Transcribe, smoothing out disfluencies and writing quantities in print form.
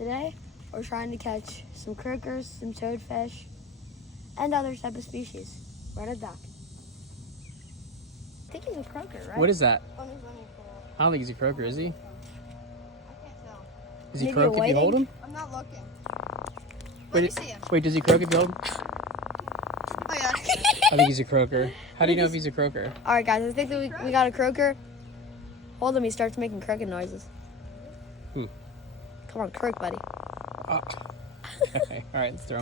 Today, we're trying to catch some croakers, some toadfish, and other type of species. We're at a dock. I think he's a croaker, right? What is that? On his swimming pool. I don't think he's a croaker, is he? I can't tell. Does he Maybe croak a if you hold him? I'm not looking. Let me see him. Wait, does he croak if you hold him? Oh, yeah. I think he's a croaker. How do you know if he's a croaker? All right, guys, I think that we got a croaker. Hold him, he starts making croaking noises. Hmm. Come on, croak, buddy. Okay. All right, let's throw him.